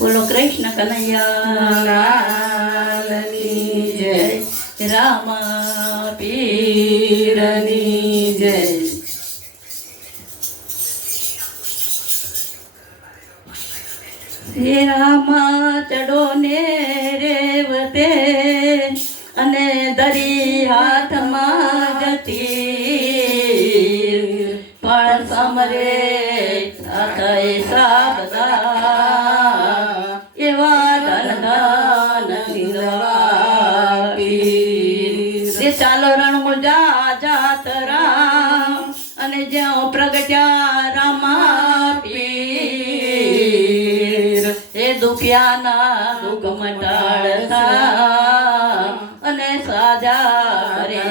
બોલો કૃષ્ણ કનૈયાની જય, રામા પીરની જય. હે રામા ચડો ને રેવતે અને દરી હાથમાં જતી પણ સમરે થયા બધા એવા ધન તે ચાલો રણમુજા જાતરા અને જ્યાં પ્રગટ્યા રામા પીર એ દુખિયાના દુઃખ મટાડતા અને સાજા કરે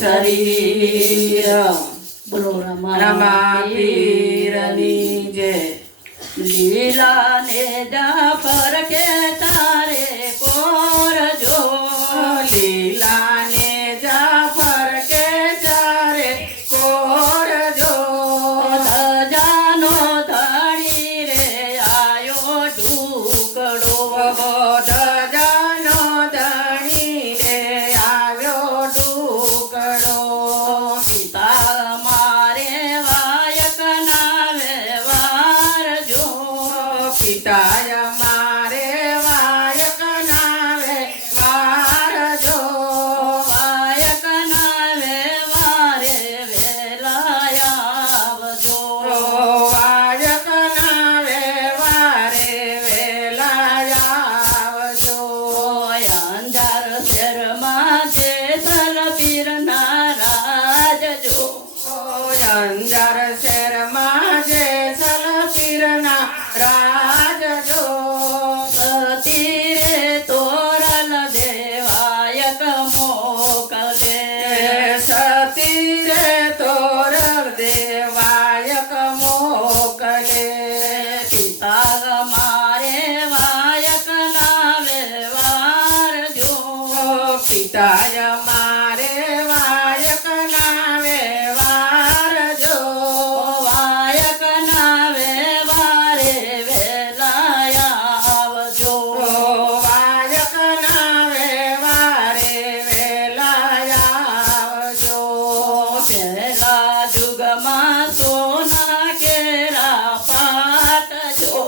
શરીર. બોલો રામા પીરની જય. લીલા ને જાફર કે તારે કોરજો, લીલા ને જાફર કે તારે કોરજો, ધજાનો ધણી રે આયો ઢુકડો, ધજાનો ધણી રે આવ્યો ઢુકડો. પિતા મારે વાયક ના વ્યવહાર જો, પિતાય મારે વાયક નાવે વારજો, વાયક ના વ્યવહારે વેલાયા આવજો. વાયક નાવે વારે વેલા આવજો. અંજાર શહેરમાં જેસલ પીરના રાજ જો, અંજાર શહેરમાં જેસલ પીરના રાજ જો, તીરે તોરલ દેવાયક મોકલે, સતી રે તોર દેવાયક મોકલે. પિતા મારે વાયક ના વ્યવહાર જો, પિતાય મારે વાયક નાવે વારજો, વાયક ના વ્યવહારે વેલાયા આવજો. વાયક નાવે વારે વેલા આવજો. પહેલા જુગમાં સોના કેરા પાટજો,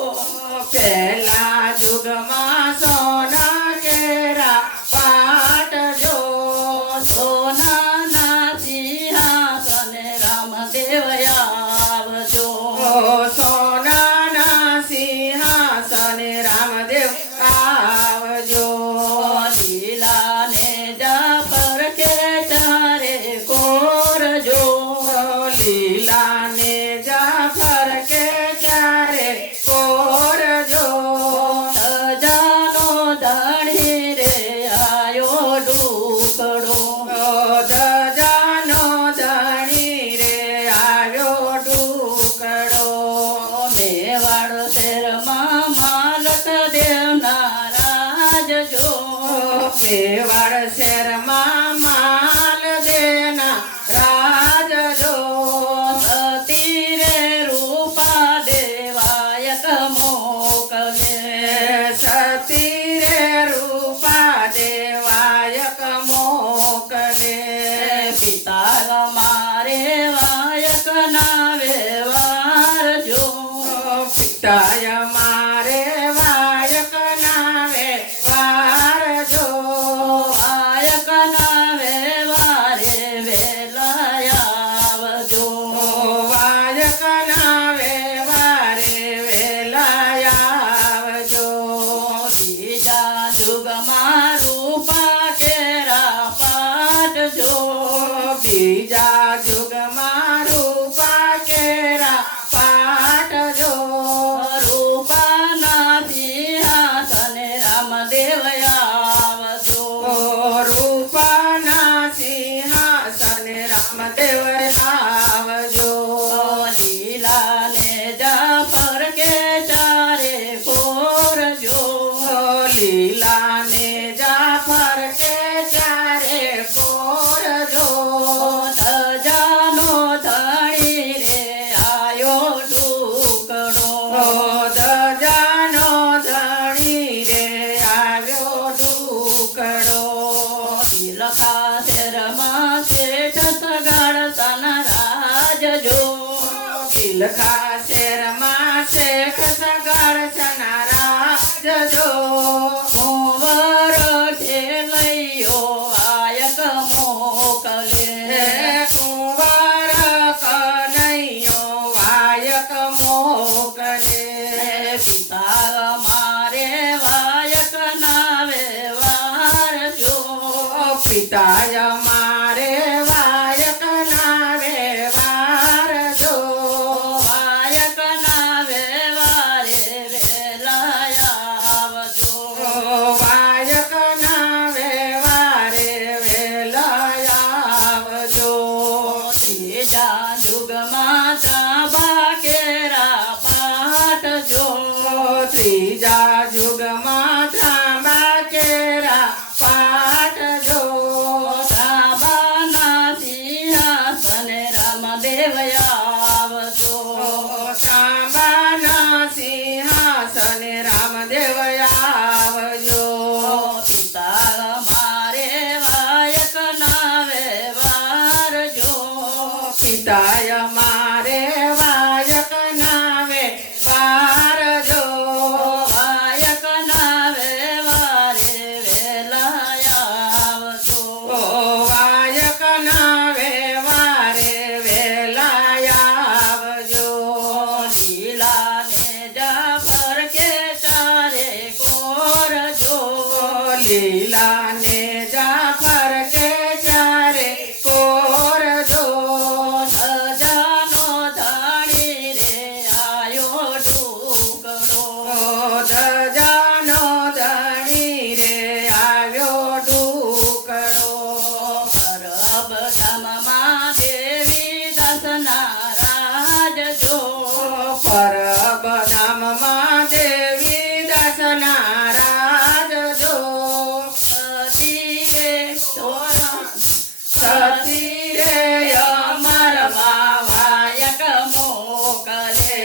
પહેલા જુગમાં સોના કેરા પાટજો, સોનાના સિંહાસને રામદેવ આવજો. સોનાના સિંહાસને રામદેવ આવજો. લીલા ને જાફર કે તારે કોરજો, લીલા ને જાફર કે ચારે કોરજો, ધજાનો ધણી રે આયો ઢુકડો, ધજાનો ધણી રે આવ્યો ઢુકડો. મેવાડ શહેરમાં માલક દેવના રાજ જો, મેવાડ શહેરમાં માલ દેના રાજ જો, તીરે રૂપા દેવાયક મોકલે, સતી રે રૂપા દેવાયક મોકલે. પિતા મારે વાયક ના વ્યવહાર જો, પિતાય મારે વાયક નાવે વારજો, વાયક ના વ્યવહારે વેલાયા આવજો. વાયક નાવે વારે વેલા આવજો. બીજા જુગમાં રૂપા કેરા પાટજો, બીજા જુગમાં રૂપા કેરા પાટજો, રૂપાના સિંહાસને રામદેવ આવજો. રૂપાના સિંહાસને રામદેવ આવજો. લીલા ને જાફર કે ચારે કોરજો, લીલા ને જાફર કે ચારે કોરજો, ધજાનો ધણી રે આયો ઢુકડો, ધજાનો પિતા મારે વાયક ના વ્યવહાર જો પિતાય મારે વાયક ના વ્યવહાર જો વાયક ના વ્યવહારે વેલા આવજો વાયક ના વ્યવહારે વેલા આવજો ત્રીજા યુગમાં તાબા કેરા પાઠ જો ત્રીજા યુગમાં ત્રાંબા કેરા પાઠ જો તાબાના સિંહાસને રામદેવ આવજો ત્રાંબાના સિંહાસને રામદેવ આવજો પિતા મારે વાયક ના વ્યવહાર જો પિતાય મારે વાયક ના વ્યવહાર જો વાયક ના વ્યવહારે વેલા આવજો વાયક ના વ્યવહારે વેલા આવજો લીલાને જાફર કે ચારે કોરજો લીલાને જાફર કે ચારે કોરજો સજાનો ધાણી રે આયો ઢુકડો ધજાનો ધણી રે આવ્યો ઢુકડો પરબધામમાં દેવી દસના રાજ જો પરબધામમાં દેવી દસના રાજ જો સતીએ સતી રે અમરમાં વાયક મોકલે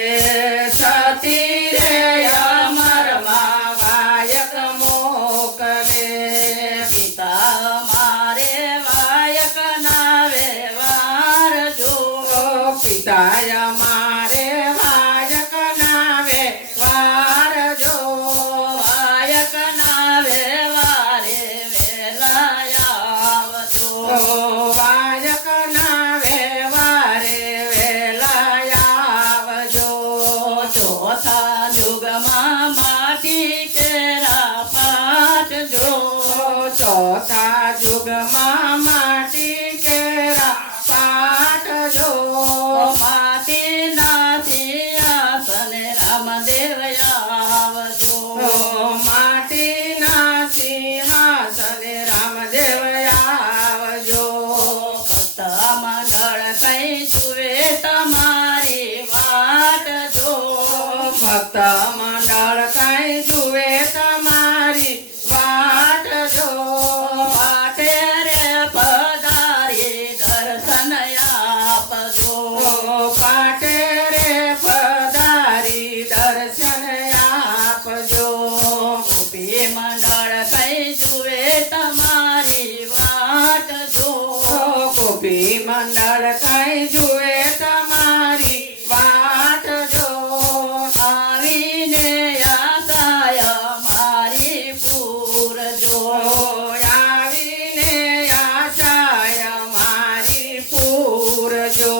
સતી રે અમરમાં વાયક મોકલે પિતા મારે વાયક ના વ્યવહાર જો પિતાય મારે વાયક ના વ્યવહાર જો વાયક ના વ્યવહારે વેલા આવજો વાયક ના વ્યવહારે વેલા આવજો ચોથા યુગમાં માટી કેરા પાટ જો ચોથા યુગમાં માટી કેરા પાટ જો માટીના સિંહાસને રામદેવ આવજો માટીના સિંહાસને રામદેવ આવજો ભક્ત મંડળ કઈ જુએ તમારી વાટ જો ભક્ત મંડળ કઈ જુએ તમારી વાટ જો પાટે રે પધારી દર્શન આપજો પાટે રે પધારી દર્શન આપજો ગોપી મંડળ કઈ જુએ તમારી વાટ જો ગોપી મંડળ કઈ જુએ તમારી વાટ જો આવીને આશાય મારી પૂરજો આવીને આશાય મારી પૂરજો